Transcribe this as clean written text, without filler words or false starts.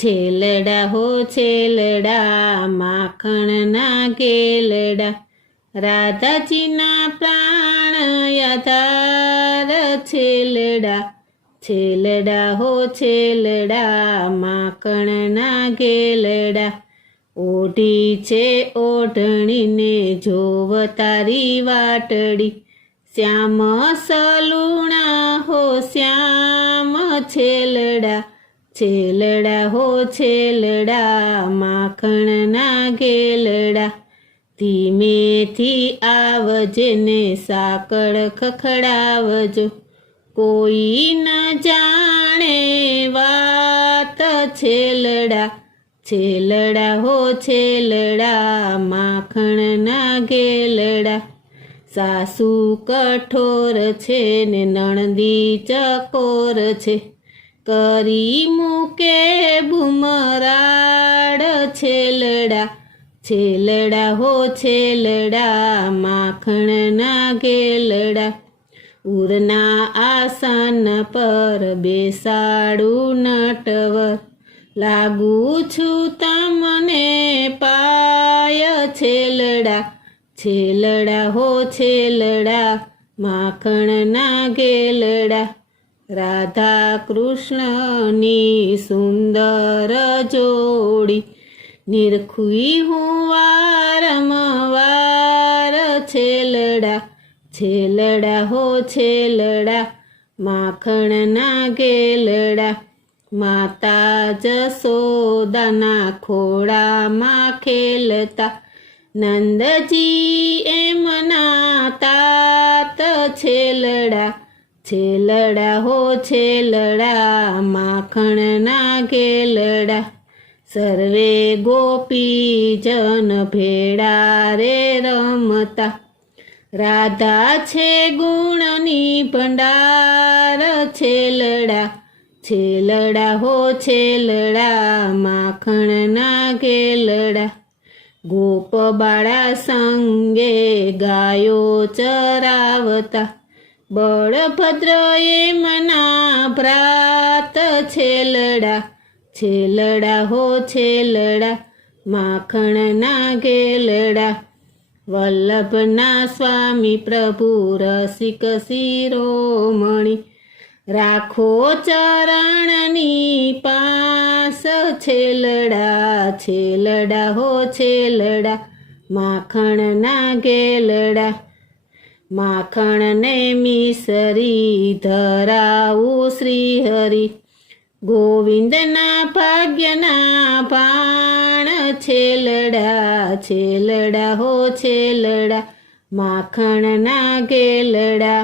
છેલડા હો છેલડા માખણના ગેલડા, રાધાજીના પ્રાણ આધાર છેલડા. છેલડા હો છેલડા માખણના ગેલડા, ઓઢી છે ઓઢણીને જોવ તારી વાટડી, શ્યામ સલુણા હો શ્યામ છેલડા. છેલડા હો છેલડા માખણના ગેલડા, ધીમેથી આવજે ને સાકળ ખખડાવજો, કોઈ ન જાણે વાત છેલડા. છેલડા હો છેલડા માખણના ગેલડા, સાસુ કઠોર છે ને નણંદી ચકોર છે, કરી મૂકે બુમરાડ છેલડા. છેલડા હો છેલડા માખણના ગેલડા, ઉરના આસન પર બેસાડું નટવર, લાગુ છું તમને પાય છેલડા. છેલડા હો છેલડા માખણના ગેલડા, રાધા કૃષ્ણની સુંદર જોડી, નિરખુઈ હું વારંવાર છેલડા. છેલડા હો છેલડા માખણના ગેલડા, માતા જસોદાના ખોળામાં ખેલતા, નંદજી એમના તાત છેલડા. છેલડા હો છેલડા માખણના ગેલડા, સર્વે ગોપીજન ભેળા રે રમતા, રાધા છે ગુણની ભંડાર છેલડા. છેલડા હો છેલડા માખણના ગેલડા, ગોપ બાળા સંગે ગાયો ચરાવતા, બળભદ્ર એમના ભ્રાત છેલડા. છેલડા હો છેલડા માખણના ગેલડા, વલ્લભના સ્વામી પ્રભુ રસિક શિરોમણી, રાખો ચરણની પાસ છેલડા. છેલડા હો છેલડા માખણના ગેલડા, માખણને મિસરી ધરાવું શ્રી હરિ, ગોવિંદના ભાગ્યના ભાણ છેલડા. છેલડા હો છેલડા માખણના ગેલડા.